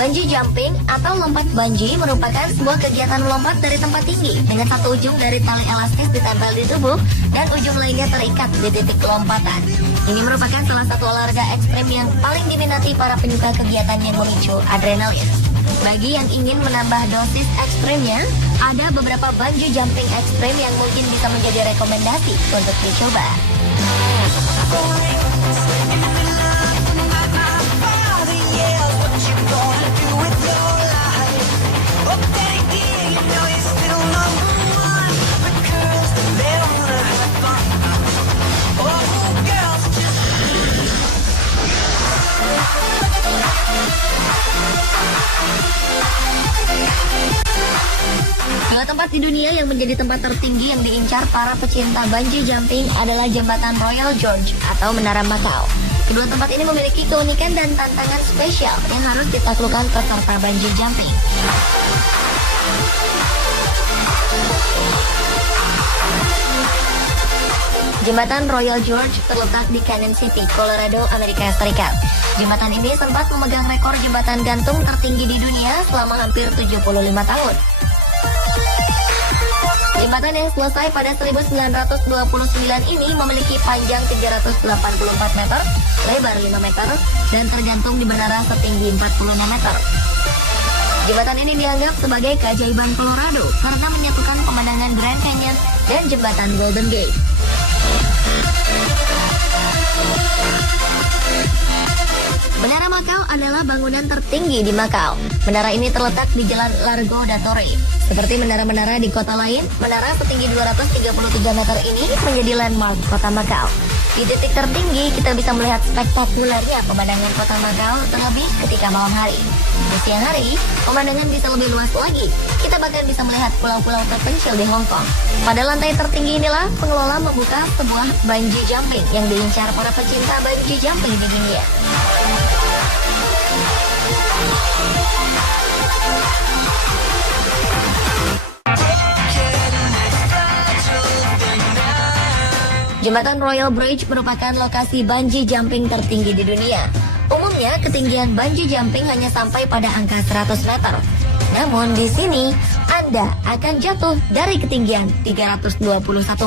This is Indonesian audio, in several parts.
Bungee jumping atau lompat bungee merupakan sebuah kegiatan melompat dari tempat tinggi dengan satu ujung dari tali elastis ditempel di tubuh dan ujung lainnya terikat di titik lompatan. Ini merupakan salah satu olahraga ekstrem yang paling diminati para penyuka kegiatan yang memicu adrenalin. Bagi yang ingin menambah dosis ekstremnya, ada beberapa bungee jumping ekstrem yang mungkin bisa menjadi rekomendasi untuk dicoba. Salah tempat di dunia yang menjadi tempat tertinggi yang diincar para pecinta bungee jumping adalah Jembatan Royal George atau Menara Macau. Kedua tempat ini memiliki keunikan dan tantangan spesial yang harus ditaklukkan peserta bungee jumping. Jembatan Royal George terletak di Canyon City, Colorado, Amerika Serikat. Jembatan ini sempat memegang rekor jembatan gantung tertinggi di dunia selama hampir 75 tahun. Jembatan yang selesai pada 1929 ini memiliki panjang 384 meter, lebar 5 meter, dan tergantung di menara setinggi 46 meter. Jembatan ini dianggap sebagai keajaiban Colorado karena menyatukan pemandangan Grand Canyon dan jembatan Golden Gate. Menara Macau adalah bangunan tertinggi di Macau. Menara ini terletak di Jalan Largo da Torre. Seperti menara-menara di kota lain, menara setinggi 233 meter ini menjadi landmark kota Macau. Di titik tertinggi, kita bisa melihat spektakulernya pemandangan kota Macau, terlebih ketika malam hari. Di siang hari, pemandangan bisa lebih luas lagi. Kita bahkan bisa melihat pulau-pulau terpencil di Hong Kong. Pada lantai tertinggi inilah, pengelola membuka sebuah bungee jumping yang diincar para pecinta bungee jumping di dunia. Jembatan Royal Bridge merupakan lokasi bungee jumping tertinggi di dunia. Umumnya, ketinggian bungee jumping hanya sampai pada angka 100 meter. Namun di sini, Anda akan jatuh dari ketinggian 321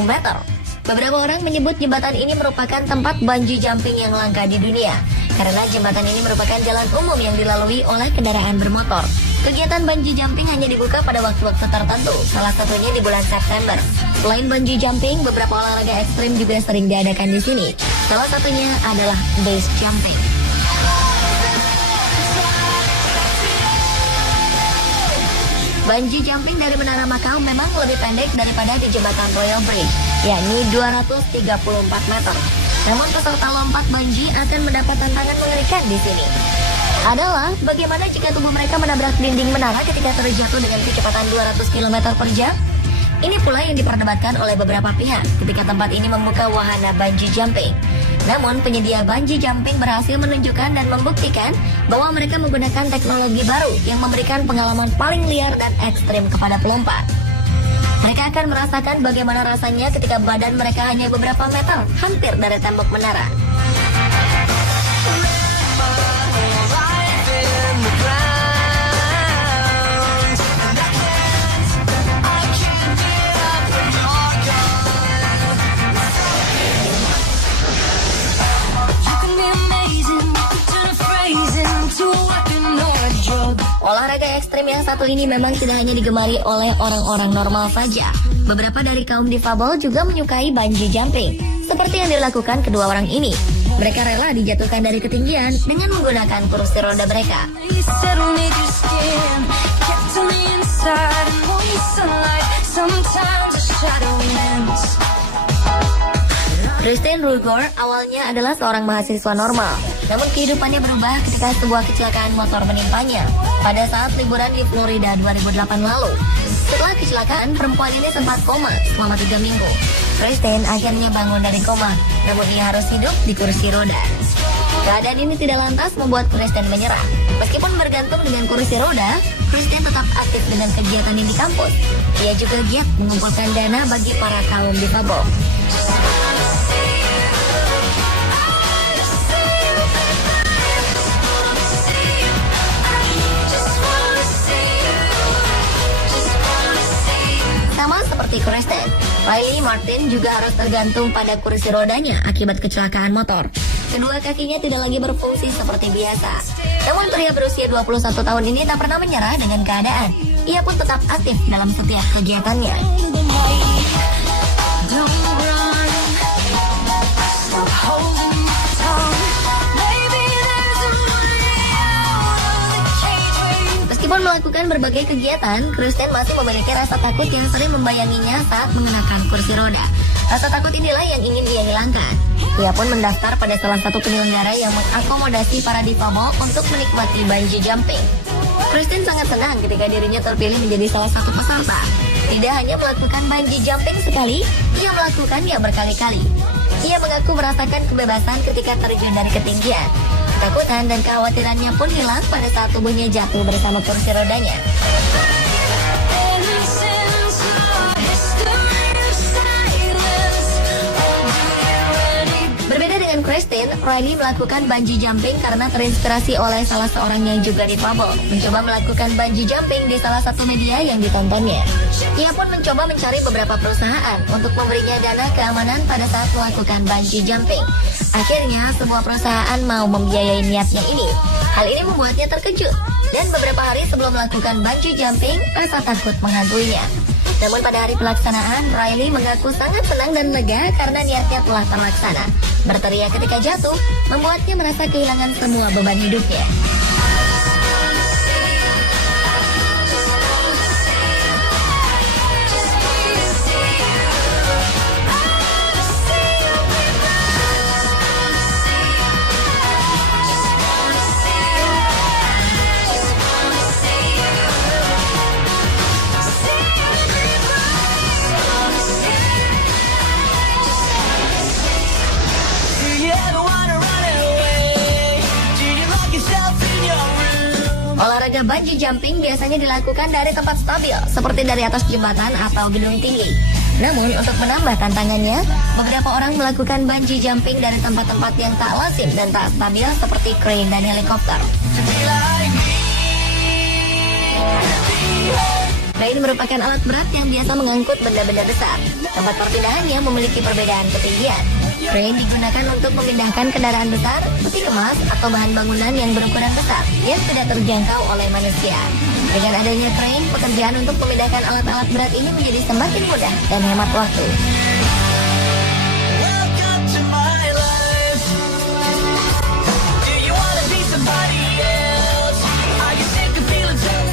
meter. Beberapa orang menyebut jembatan ini merupakan tempat bungee jumping yang langka di dunia. Karena jembatan ini merupakan jalan umum yang dilalui oleh kendaraan bermotor. Kegiatan bungee jumping hanya dibuka pada waktu-waktu tertentu, salah satunya di bulan September. Selain bungee jumping, beberapa olahraga ekstrim juga sering diadakan di sini. Salah satunya adalah base jumping. Bungee jumping dari Menara Macau memang lebih pendek daripada di Jembatan Royal Bridge, yakni 234 meter. Namun peserta lompat bungee akan mendapat tantangan mengerikan di sini. Adalah bagaimana jika tubuh mereka menabrak dinding menara ketika terjatuh dengan kecepatan 200 km per jam? Ini pula yang diperdebatkan oleh beberapa pihak ketika tempat ini membuka wahana bungee jumping. Namun penyedia bungee jumping berhasil menunjukkan dan membuktikan bahwa mereka menggunakan teknologi baru yang memberikan pengalaman paling liar dan ekstrim kepada pelompat. Mereka akan merasakan bagaimana rasanya ketika badan mereka hanya beberapa meter, hampir dari tembok menara. Olahraga ekstrim yang satu ini memang tidak hanya digemari oleh orang-orang normal saja. Beberapa dari kaum difabel juga menyukai bungee jumping, seperti yang dilakukan kedua orang ini. Mereka rela dijatuhkan dari ketinggian dengan menggunakan kursi roda mereka. Christine Rugor awalnya adalah seorang mahasiswa normal, namun kehidupannya berubah ketika sebuah kecelakaan motor menimpanya pada saat liburan di Florida 2008 lalu. Setelah kecelakaan, perempuan ini sempat koma selama 3 minggu. Christine akhirnya bangun dari koma, namun ia harus hidup di kursi roda. Keadaan ini tidak lantas membuat Christine menyerah. Meskipun bergantung dengan kursi roda, Christine tetap aktif dengan kegiatan di kampus. Ia juga giat mengumpulkan dana bagi para kaum difabel. seperti Kristen. Riley Martin juga harus tergantung pada kursi rodanya akibat kecelakaan motor. Kedua kakinya tidak lagi berfungsi seperti biasa. Namun pria berusia 21 tahun ini tak pernah menyerah dengan keadaan. Ia pun tetap aktif dalam setiap kegiatannya. Meskipun melakukan berbagai kegiatan, Kristen masih memiliki rasa takut yang sering membayanginya saat mengenakan kursi roda. Rasa takut inilah yang ingin ia hilangkan. Ia pun mendaftar pada salah satu penyelenggara yang mengakomodasi para difabel untuk menikmati bungee jumping. Kristen sangat senang ketika dirinya terpilih menjadi salah satu peserta. Tidak hanya melakukan bungee jumping sekali, ia melakukannya berkali-kali. Ia mengaku merasakan kebebasan ketika terjun dari ketinggian. Ketakutan dan kekhawatirannya pun hilang pada saat tubuhnya jatuh bersama kursi rodanya. Berbeda dengan Kristen, Riley melakukan bungee jumping karena terinspirasi oleh salah seorang yang juga difabel mencoba melakukan bungee jumping di salah satu media yang ditontonnya. Ia pun mencoba mencari beberapa perusahaan untuk memberinya dana keamanan pada saat melakukan bungee jumping. Akhirnya, sebuah perusahaan mau membiayai niatnya ini. Hal ini membuatnya terkejut, dan beberapa hari sebelum melakukan bungee jumping, rasa takut menghantuinya. Namun pada hari pelaksanaan, Riley mengaku sangat senang dan lega karena niatnya telah terlaksana. Berteriak ketika jatuh, membuatnya merasa kehilangan semua beban hidupnya. Olahraga bungee jumping biasanya dilakukan dari tempat stabil, seperti dari atas jembatan atau gedung tinggi. Namun, untuk menambah tantangannya, beberapa orang melakukan bungee jumping dari tempat-tempat yang tak lazim dan tak stabil, seperti crane dan helikopter. Crane merupakan alat berat yang biasa mengangkut benda-benda besar. Tempat perpindahannya memiliki perbedaan ketinggian. Crane digunakan untuk memindahkan kendaraan besar, peti kemas, atau bahan bangunan yang berukuran besar yang tidak terjangkau oleh manusia. Dengan adanya crane, pekerjaan untuk memindahkan alat-alat berat ini menjadi semakin mudah dan hemat waktu.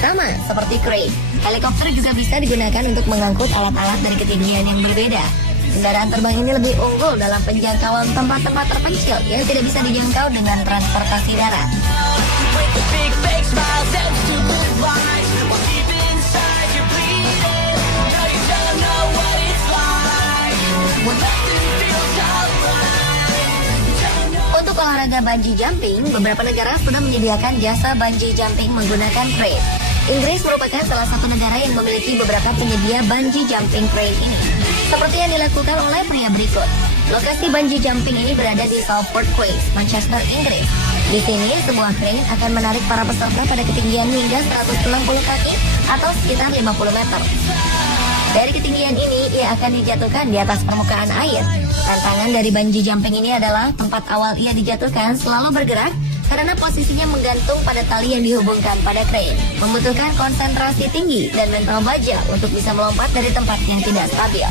Sama seperti crane, helikopter juga bisa digunakan untuk mengangkut alat-alat dari ketinggian yang berbeda. Kendaraan terbang ini lebih unggul dalam penjangkauan tempat-tempat terpencil yang tidak bisa dijangkau dengan transportasi darat. Untuk olahraga bungee jumping, beberapa negara sudah menyediakan jasa bungee jumping menggunakan crane. Inggris merupakan salah satu negara yang memiliki beberapa penyedia bungee jumping crane ini. Seperti yang dilakukan oleh pria berikut. Lokasi bungee jumping ini berada di Salford Quays, Manchester, Inggris. Di sini, sebuah crane akan menarik para peserta pada ketinggian hingga 160 kaki atau sekitar 50 meter. Dari ketinggian ini, ia akan dijatuhkan di atas permukaan air. Tantangan dari bungee jumping ini adalah tempat awal ia dijatuhkan selalu bergerak karena posisinya menggantung pada tali yang dihubungkan pada crane. Membutuhkan konsentrasi tinggi dan mental baja untuk bisa melompat dari tempat yang tidak stabil.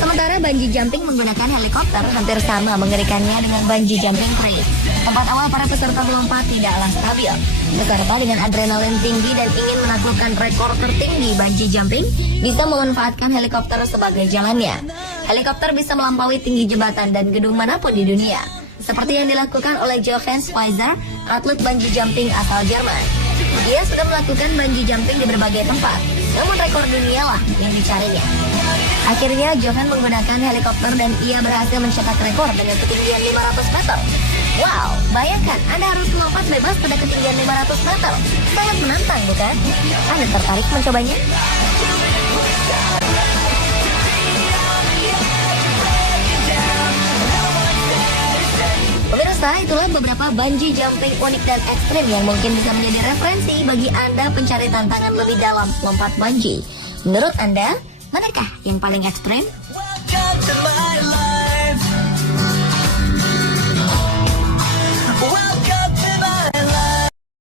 Sementara bungee jumping menggunakan helikopter hampir sama mengerikannya dengan bungee jumping crane. Tempat awal para peserta melompat tidaklah stabil. Peserta dengan adrenalin tinggi dan ingin menaklukkan rekor tertinggi bungee jumping bisa memanfaatkan helikopter sebagai jalannya. Helikopter bisa melampaui tinggi jembatan dan gedung manapun di dunia. Seperti yang dilakukan oleh Jochen Schweizer, atlet bungee jumping asal Jerman. Dia sudah melakukan bungee jumping di berbagai tempat, namun rekor dunia lah yang dicarinya. Akhirnya Jochen menggunakan helikopter dan ia berhasil mencetak rekor dengan ketinggian 500 meter. Wow, bayangkan Anda harus melompat bebas pada ketinggian 500 meter. Sangat menantang, bukan? Anda tertarik mencobanya? Pemirsa, itulah beberapa bungee jumping unik dan ekstrim yang mungkin bisa menjadi referensi bagi Anda pencari tantangan lebih dalam lompat bungee. Menurut Anda, manakah yang paling ekstrim?